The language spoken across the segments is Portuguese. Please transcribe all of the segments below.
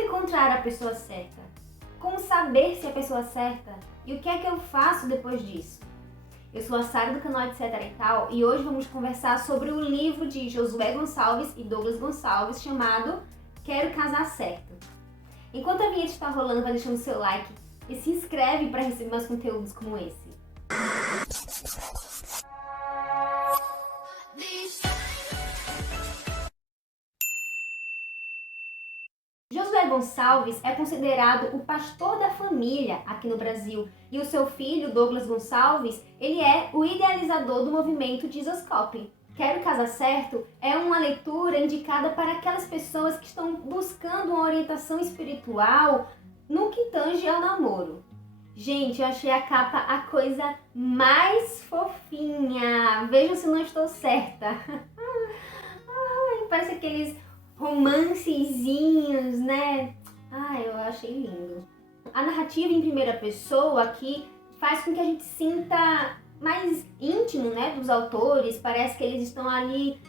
encontrar a pessoa certa? Como saber se é a pessoa certa? E o que é que eu faço depois disso? Eu sou a Sara do canal Etc e Tal e hoje vamos conversar sobre o livro de Josué Gonçalves e Douglas Gonçalves chamado Quero Casar Certo. Enquanto a vinheta está rolando, vai deixando seu like e se inscreve para receber mais conteúdos como esse. Josué Gonçalves é considerado o pastor da família aqui no Brasil e o seu filho, Douglas Gonçalves, ele é o idealizador do movimento Jesus Copy. Quero Casar Certo é uma leitura indicada para aquelas pessoas que estão buscando uma orientação espiritual no que tange ao namoro. Gente, eu achei a capa a coisa mais fofinha. Vejam se não estou certa. Ai, parece aqueles romancezinhos, né? Eu achei lindo. A narrativa em primeira pessoa aqui faz com que a gente sinta mais íntimo, né, dos autores. Parece que eles estão ali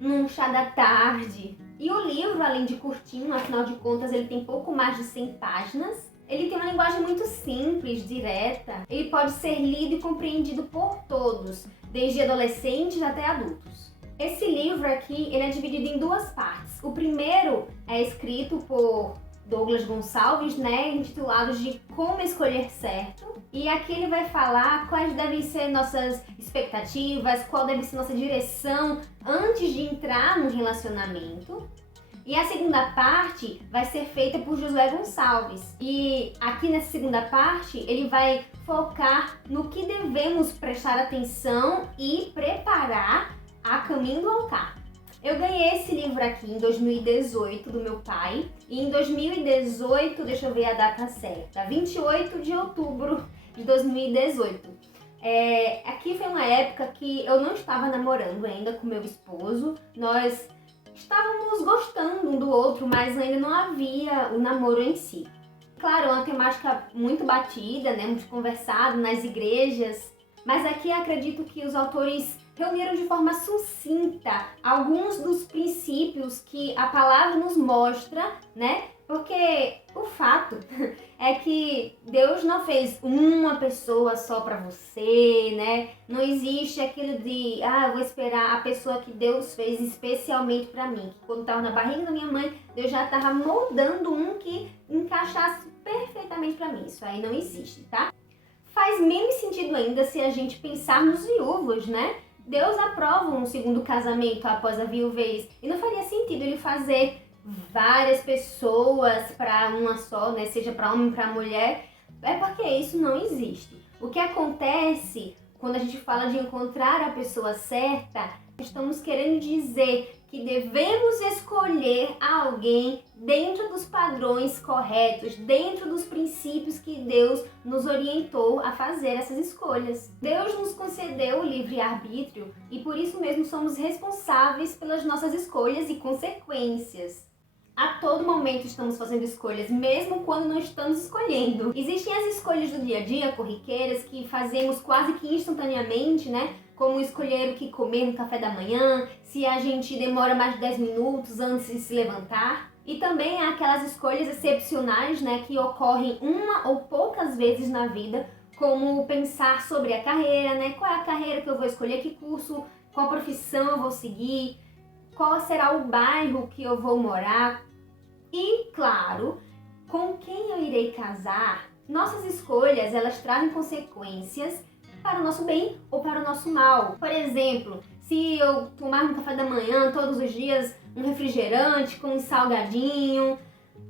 num chá da tarde. E o livro, além de curtinho, afinal de contas, ele tem pouco mais de 100 páginas. Ele tem uma linguagem muito simples, direta. Ele pode ser lido e compreendido por todos, desde adolescentes até adultos. Esse livro aqui, ele é dividido em duas partes. O primeiro é escrito por Douglas Gonçalves, né, intitulado de Como Escolher Certo. E aqui ele vai falar quais devem ser nossas expectativas, qual deve ser nossa direção antes de entrar num relacionamento. E a segunda parte vai ser feita por Josué Gonçalves. E aqui nessa segunda parte, ele vai focar no que devemos prestar atenção e preparar a caminho do altar. Eu ganhei esse livro aqui em 2018 do meu pai. E em 2018, deixa eu ver a data certa, 28 de outubro de 2018. Aqui foi uma época que eu não estava namorando ainda com meu esposo. Nós estávamos gostando um do outro, mas ainda não havia o namoro em si. Claro, é uma temática muito batida, né, muito conversado nas igrejas, mas aqui acredito que os autores reuniram de forma sucinta alguns dos princípios que a palavra nos mostra, né? Porque o fato é que Deus não fez uma pessoa só para você, né? Não existe aquilo de, eu vou esperar a pessoa que Deus fez especialmente para mim. Que quando estava na barriga da minha mãe, Deus já estava moldando um que encaixasse perfeitamente para mim. Isso aí não existe, tá? Faz menos sentido ainda se a gente pensar nos viúvos, né? Deus aprova um segundo casamento após a viuvez. E não faria sentido ele fazer várias pessoas para uma só, né? Seja para homem ou para mulher. É porque isso não existe. O que acontece quando a gente fala de encontrar a pessoa certa, estamos querendo dizer que devemos escolher alguém dentro dos padrões corretos, dentro dos princípios que Deus nos orientou a fazer essas escolhas. Deus nos concedeu o livre-arbítrio e por isso mesmo somos responsáveis pelas nossas escolhas e consequências. A todo momento estamos fazendo escolhas, mesmo quando não estamos escolhendo. Existem as escolhas do dia a dia, corriqueiras, que fazemos quase que instantaneamente, né? Como escolher o que comer no café da manhã, se a gente demora mais de 10 minutos antes de se levantar. E também há aquelas escolhas excepcionais, né? Que ocorrem uma ou poucas vezes na vida, como pensar sobre a carreira, né? Qual é a carreira que eu vou escolher, que curso, qual profissão eu vou seguir, qual será o bairro que eu vou morar. E, claro, com quem eu irei casar. Nossas escolhas, elas trazem consequências para o nosso bem ou para o nosso mal. Por exemplo, se eu tomar no café da manhã todos os dias um refrigerante com um salgadinho,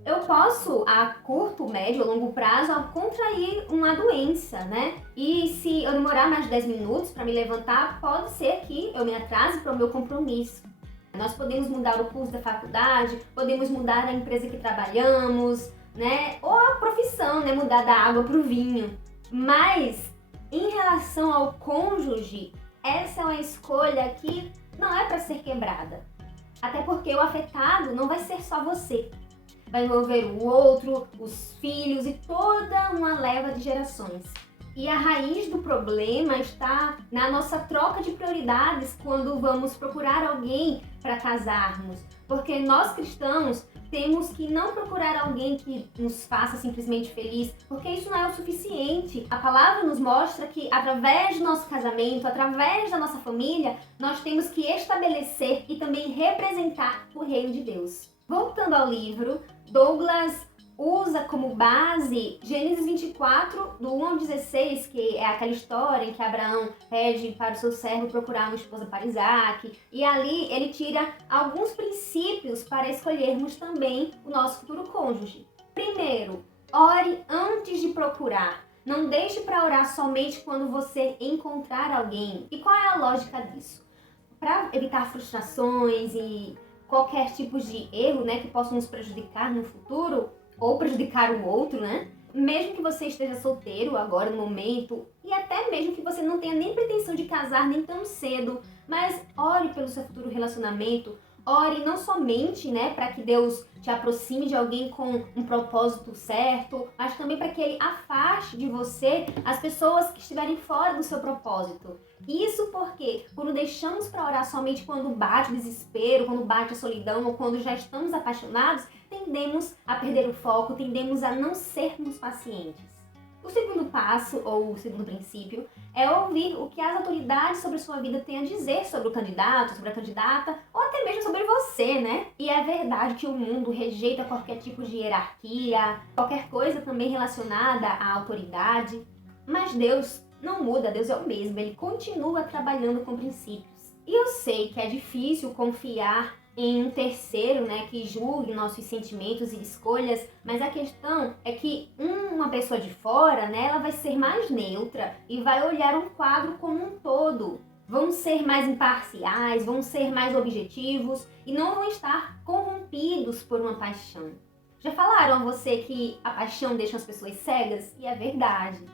eu posso, a curto, médio ou longo prazo, contrair uma doença, né? E se eu demorar mais de 10 minutos para me levantar, pode ser que eu me atrase para o meu compromisso. Nós podemos mudar o curso da faculdade, podemos mudar a empresa que trabalhamos, né? Ou a profissão, né? Mudar da água para o vinho. Mas, em relação ao cônjuge, essa é uma escolha que não é para ser quebrada. Até porque o afetado não vai ser só você. Vai envolver o outro, os filhos e toda uma leva de gerações. E a raiz do problema está na nossa troca de prioridades quando vamos procurar alguém para casarmos. Porque nós cristãos temos que não procurar alguém que nos faça simplesmente feliz, porque isso não é o suficiente. A palavra nos mostra que através do nosso casamento, através da nossa família, nós temos que estabelecer e também representar o reino de Deus. Voltando ao livro, Douglas usa como base Gênesis 24, do 1 ao 16, que é aquela história em que Abraão pede para o seu servo procurar uma esposa para Isaac. E ali ele tira alguns princípios para escolhermos também o nosso futuro cônjuge. Primeiro, ore antes de procurar. Não deixe para orar somente quando você encontrar alguém. E qual é a lógica disso? Para evitar frustrações e qualquer tipo de erro, né, que possa nos prejudicar no futuro, ou prejudicar o outro, né? Mesmo que você esteja solteiro agora no momento, e até mesmo que você não tenha nem pretensão de casar nem tão cedo, mas ore pelo seu futuro relacionamento, ore não somente, né, para que Deus te aproxime de alguém com um propósito certo, mas também para que Ele afaste de você as pessoas que estiverem fora do seu propósito. Isso porque, quando deixamos para orar somente quando bate o desespero, quando bate a solidão ou quando já estamos apaixonados, tendemos a perder o foco, tendemos a não sermos pacientes. O segundo passo, ou o segundo princípio, é ouvir o que as autoridades sobre sua vida têm a dizer sobre o candidato, sobre a candidata, ou até mesmo sobre você, né? E é verdade que o mundo rejeita qualquer tipo de hierarquia, qualquer coisa também relacionada à autoridade, mas Deus não muda, Deus é o mesmo, Ele continua trabalhando com princípios. E eu sei que é difícil confiar em um terceiro, né, que julgue nossos sentimentos e escolhas, mas a questão é que uma pessoa de fora, né, ela vai ser mais neutra e vai olhar um quadro como um todo. Vão ser mais imparciais, vão ser mais objetivos e não vão estar corrompidos por uma paixão. Já falaram a você que a paixão deixa as pessoas cegas? E é verdade.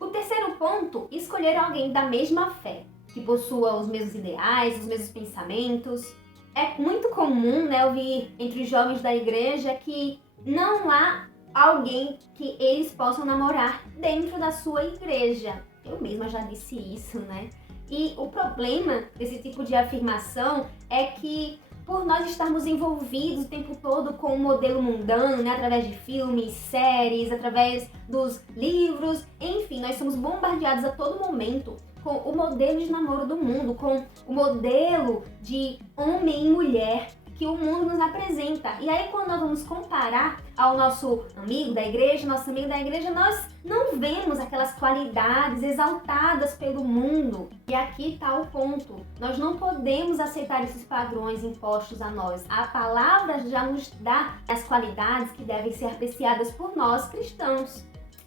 O terceiro ponto, escolher alguém da mesma fé, que possua os mesmos ideais, os mesmos pensamentos. É muito comum, né, ouvir entre os jovens da igreja que não há alguém que eles possam namorar dentro da sua igreja. Eu mesma já disse isso, né? E o problema desse tipo de afirmação é que, por nós estarmos envolvidos o tempo todo com o modelo mundano, né, através de filmes, séries, através dos livros, enfim, nós somos bombardeados a todo momento com o modelo de namoro do mundo, com o modelo de homem e mulher que o mundo nos apresenta. E aí, quando nós vamos comparar ao nosso amigo da igreja, nosso amigo da igreja, nós não vemos aquelas qualidades exaltadas pelo mundo. E aqui está o ponto. Nós não podemos aceitar esses padrões impostos a nós. A palavra já nos dá as qualidades que devem ser apreciadas por nós cristãos.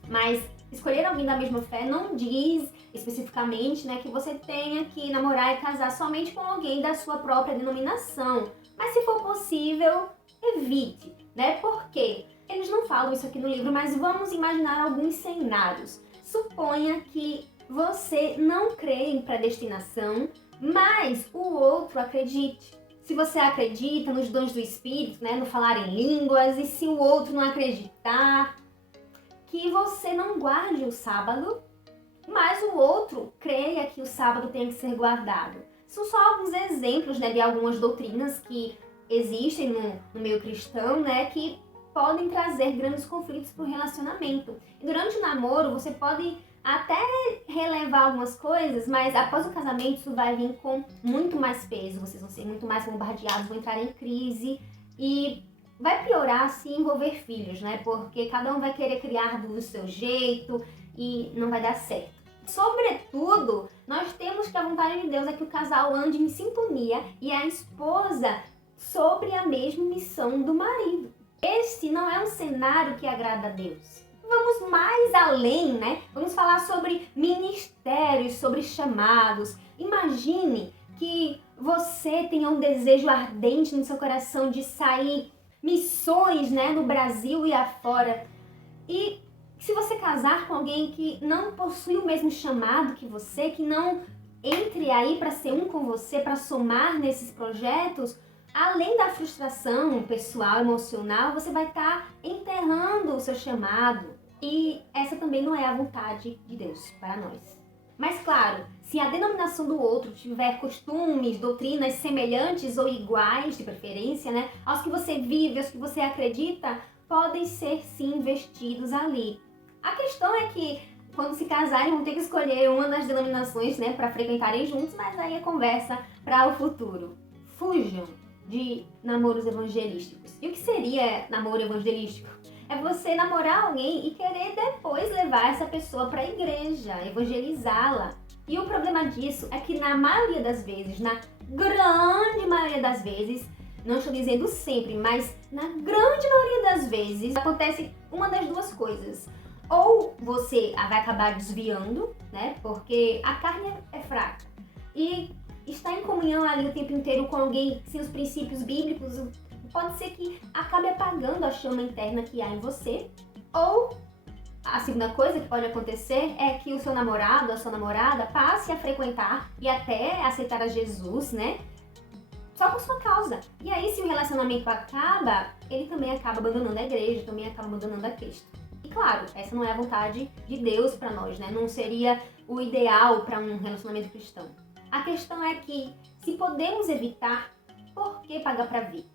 Mas escolher alguém da mesma fé não diz especificamente, né, que você tenha que namorar e casar somente com alguém da sua própria denominação. Mas se for possível, evite, né? Por quê? Eles não falam isso aqui no livro, mas vamos imaginar alguns cenários. Suponha que você não crê em predestinação, mas o outro acredite. Se você acredita nos dons do Espírito, né, no falar em línguas, e se o outro não acreditar, que você não guarde o sábado, mas o outro creia que o sábado tem que ser guardado. São só alguns exemplos, né, de algumas doutrinas que existem no meio cristão, né, que podem trazer grandes conflitos para o relacionamento. E durante o namoro, você pode até relevar algumas coisas, mas após o casamento isso vai vir com muito mais peso, vocês vão ser muito mais bombardeados, vão entrar em crise e vai piorar se envolver filhos, né? Porque cada um vai querer criar do seu jeito e não vai dar certo. Sobretudo, nós temos que a vontade de Deus é que o casal ande em sintonia e a esposa sobre a mesma missão do marido. Este não é um cenário que agrada a Deus. Vamos mais além, né? Vamos falar sobre ministérios, sobre chamados. Imagine que você tenha um desejo ardente no seu coração de sair missões, né, no Brasil e afora. E se você casar com alguém que não possui o mesmo chamado que você, que não entre aí para ser um com você, para somar nesses projetos, além da frustração pessoal, emocional, você vai estar enterrando o seu chamado. E essa também não é a vontade de Deus para nós. Mas claro, se a denominação do outro tiver costumes, doutrinas semelhantes ou iguais, de preferência, né, aos que você vive, aos que você acredita, podem ser sim investidos ali. A questão é que quando se casarem vão ter que escolher uma das denominações, né, para frequentarem juntos, mas aí é conversa para o futuro. Fujam de namoros evangelísticos. E o que seria namoro evangelístico? É você namorar alguém e querer depois levar essa pessoa para a igreja, evangelizá-la. E o problema disso é que na maioria das vezes, na grande maioria das vezes, não estou dizendo sempre, mas na grande maioria das vezes, acontece uma das duas coisas. Ou você vai acabar desviando, né? Porque a carne é fraca. E estar em comunhão ali o tempo inteiro com alguém sem os princípios bíblicos pode ser que acabe apagando a chama interna que há em você. Ou a segunda coisa que pode acontecer é que o seu namorado, a sua namorada, passe a frequentar e até aceitar a Jesus, né? Só por sua causa. E aí, se o relacionamento acaba, ele também acaba abandonando a igreja, também acaba abandonando a Cristo. E claro, essa não é a vontade de Deus para nós, né? Não seria o ideal para um relacionamento cristão. A questão é que, se podemos evitar, por que pagar para ver?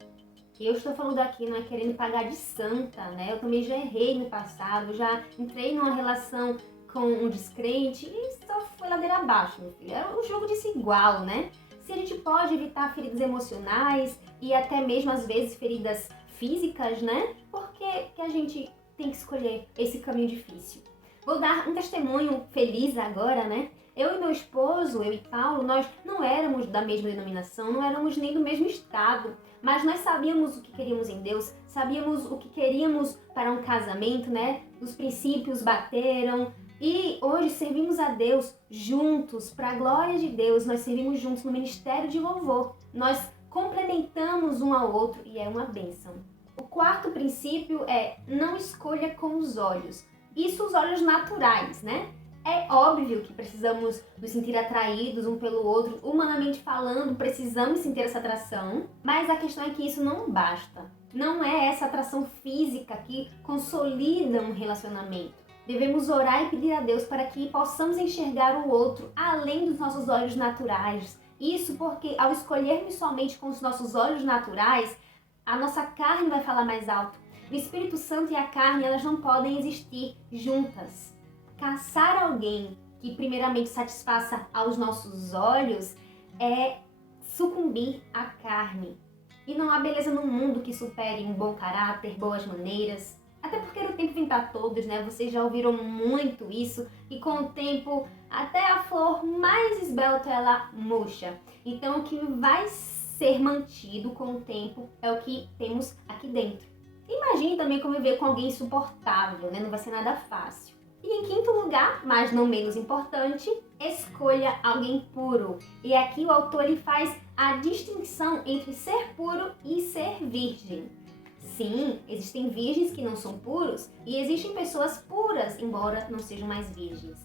Eu estou falando aqui, não é querendo pagar de santa, né? Eu também já errei no passado, já entrei numa relação com um descrente e só foi ladeira abaixo, meu filho. Era um jogo desigual, né? Se a gente pode evitar feridas emocionais e até mesmo, às vezes, feridas físicas, né? Por que a gente tem que escolher esse caminho difícil? Vou dar um testemunho feliz agora, né? Eu e meu esposo, eu e Paulo, nós não éramos da mesma denominação, não éramos nem do mesmo estado, mas nós sabíamos o que queríamos em Deus, sabíamos o que queríamos para um casamento, né? Os princípios bateram e hoje servimos a Deus juntos, para a glória de Deus, nós servimos juntos no ministério de louvor. Nós complementamos um ao outro e é uma bênção. O quarto princípio é não escolha com os olhos. Isso os olhos naturais, né? É óbvio que precisamos nos sentir atraídos um pelo outro, humanamente falando, precisamos sentir essa atração, mas a questão é que isso não basta. Não é essa atração física que consolida um relacionamento. Devemos orar e pedir a Deus para que possamos enxergar o outro além dos nossos olhos naturais. Isso porque ao escolhermos somente com os nossos olhos naturais, a nossa carne vai falar mais alto. O Espírito Santo e a carne, elas não podem existir juntas. Caçar alguém que primeiramente satisfaça aos nossos olhos é sucumbir à carne. E não há beleza no mundo que supere um bom caráter, boas maneiras. Até porque o tempo vem para todos, né? Vocês já ouviram muito isso. E com o tempo, até a flor mais esbelta, ela murcha. Então, o que vai ser mantido com o tempo é o que temos aqui dentro. Imagine também conviver com alguém insuportável, né? Não vai ser nada fácil. E em quinto lugar, mas não menos importante, escolha alguém puro. E aqui o autor ele faz a distinção entre ser puro e ser virgem. Sim, existem virgens que não são puros e existem pessoas puras, embora não sejam mais virgens.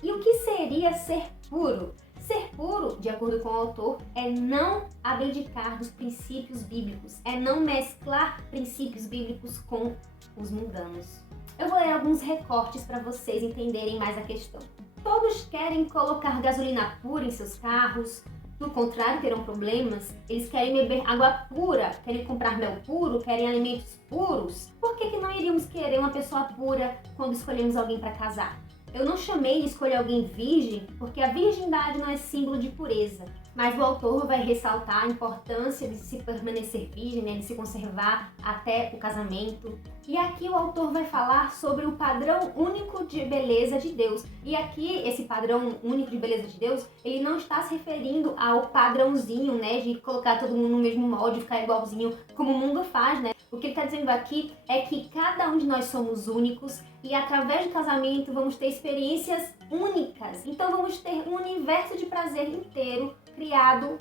E o que seria ser puro? Ser puro, de acordo com o autor, é não abdicar dos princípios bíblicos, é não mesclar princípios bíblicos com os mundanos. Eu vou ler alguns recortes para vocês entenderem mais a questão. Todos querem colocar gasolina pura em seus carros, do contrário terão problemas. Eles querem beber água pura, querem comprar mel puro, querem alimentos puros. Por que não iríamos querer uma pessoa pura quando escolhemos alguém para casar? Eu não chamei de escolher alguém virgem, porque a virgindade não é símbolo de pureza. Mas o autor vai ressaltar a importância de se permanecer virgem, né, de se conservar até o casamento. E aqui o autor vai falar sobre o padrão único de beleza de Deus. E aqui, esse padrão único de beleza de Deus, ele não está se referindo ao padrãozinho, né, de colocar todo mundo no mesmo molde, ficar igualzinho, como o mundo faz, né? O que ele está dizendo aqui é que cada um de nós somos únicos e através do casamento vamos ter experiências únicas. Então vamos ter um universo de prazer inteiro criado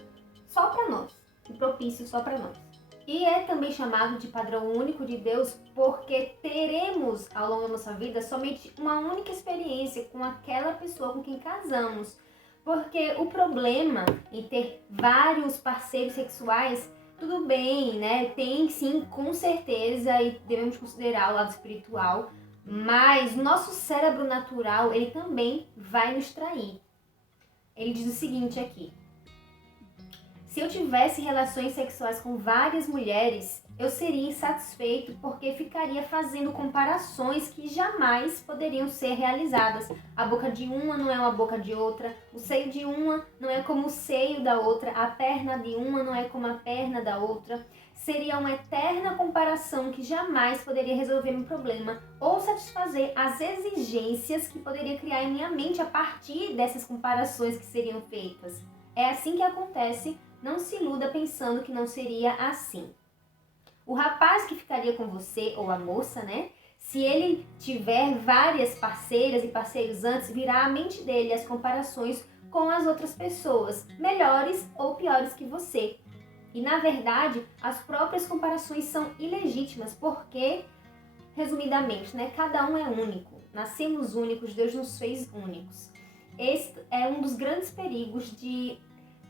só para nós, e propício só para nós. E é também chamado de padrão único de Deus porque teremos ao longo da nossa vida somente uma única experiência com aquela pessoa com quem casamos. Porque o problema em ter vários parceiros sexuais, tudo bem, né? Tem sim, com certeza, e devemos considerar o lado espiritual, mas nosso cérebro natural, ele também vai nos trair. Ele diz o seguinte aqui: se eu tivesse relações sexuais com várias mulheres, eu seria insatisfeito porque ficaria fazendo comparações que jamais poderiam ser realizadas. A boca de uma não é uma boca de outra, o seio de uma não é como o seio da outra, a perna de uma não é como a perna da outra. Seria uma eterna comparação que jamais poderia resolver meu problema ou satisfazer as exigências que poderia criar em minha mente a partir dessas comparações que seriam feitas. É assim que acontece. Não se iluda pensando que não seria assim. O rapaz que ficaria com você, ou a moça, né? Se ele tiver várias parceiras e parceiros antes, virá à mente dele as comparações com as outras pessoas, melhores ou piores que você. E na verdade, as próprias comparações são ilegítimas, porque, resumidamente, né? Cada um é único. Nascemos únicos, Deus nos fez únicos. Esse é um dos grandes perigos de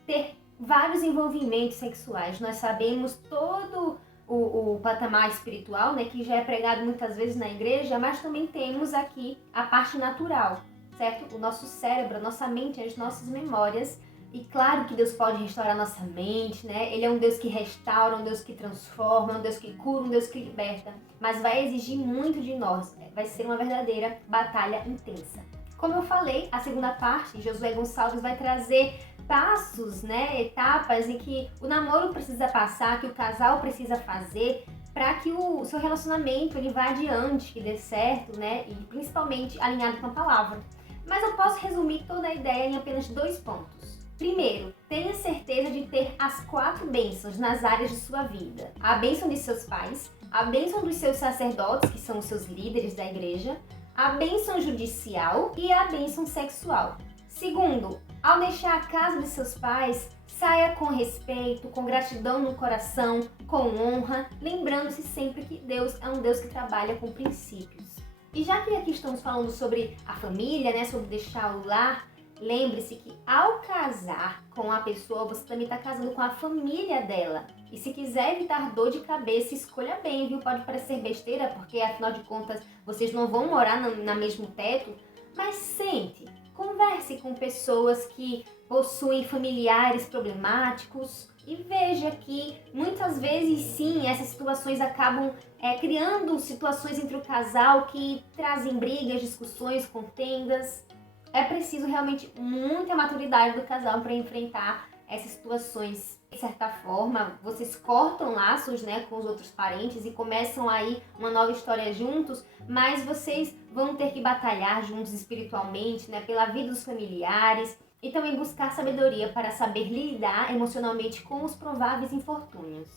ter vários envolvimentos sexuais. Nós sabemos todo o patamar espiritual, né, que já é pregado muitas vezes na igreja, mas também temos aqui a parte natural, certo? O nosso cérebro, a nossa mente, as nossas memórias. E claro que Deus pode restaurar nossa mente, né? Ele é um Deus que restaura, um Deus que transforma, um Deus que cura, um Deus que liberta. Mas vai exigir muito de nós. Vai ser uma verdadeira batalha intensa. Como eu falei, a segunda parte, Josué Gonçalves vai trazer passos, né, etapas em que o namoro precisa passar, que o casal precisa fazer para que o seu relacionamento ele vá adiante, que dê certo, né, e principalmente alinhado com a palavra. Mas eu posso resumir toda a ideia em apenas 2 pontos. Primeiro, tenha certeza de ter as 4 bênçãos nas áreas de sua vida. A bênção de seus pais, a bênção dos seus sacerdotes, que são os seus líderes da igreja, a bênção judicial e a bênção sexual. Segundo, ao deixar a casa de seus pais, saia com respeito, com gratidão no coração, com honra, lembrando-se sempre que Deus é um Deus que trabalha com princípios. E já que aqui estamos falando sobre a família, né, sobre deixar o lar, lembre-se que ao casar com a pessoa, você também está casando com a família dela. E se quiser evitar dor de cabeça, escolha bem, viu? Pode parecer besteira, porque afinal de contas vocês não vão morar no mesmo teto, mas sente. Converse com pessoas que possuem familiares problemáticos e veja que muitas vezes sim, essas situações acabam criando situações entre o casal que trazem brigas, discussões, contendas. É preciso realmente muita maturidade do casal para enfrentar essas situações. De certa forma, vocês cortam laços, né, com os outros parentes e começam aí uma nova história juntos, mas vocês vão ter que batalhar juntos espiritualmente, né, pela vida dos familiares e também buscar sabedoria para saber lidar emocionalmente com os prováveis infortúnios.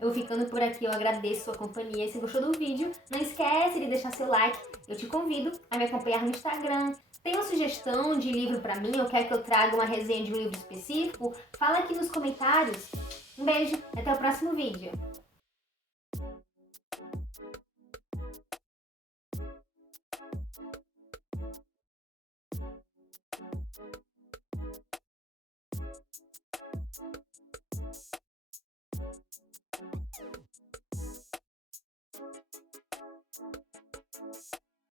Eu vou ficando por aqui, eu agradeço a sua companhia. Se gostou do vídeo, não esquece de deixar seu like. Eu te convido a me acompanhar no Instagram. Tem uma sugestão de livro pra mim ou quer que eu traga uma resenha de um livro específico? Fala aqui nos comentários. Um beijo, até o próximo vídeo.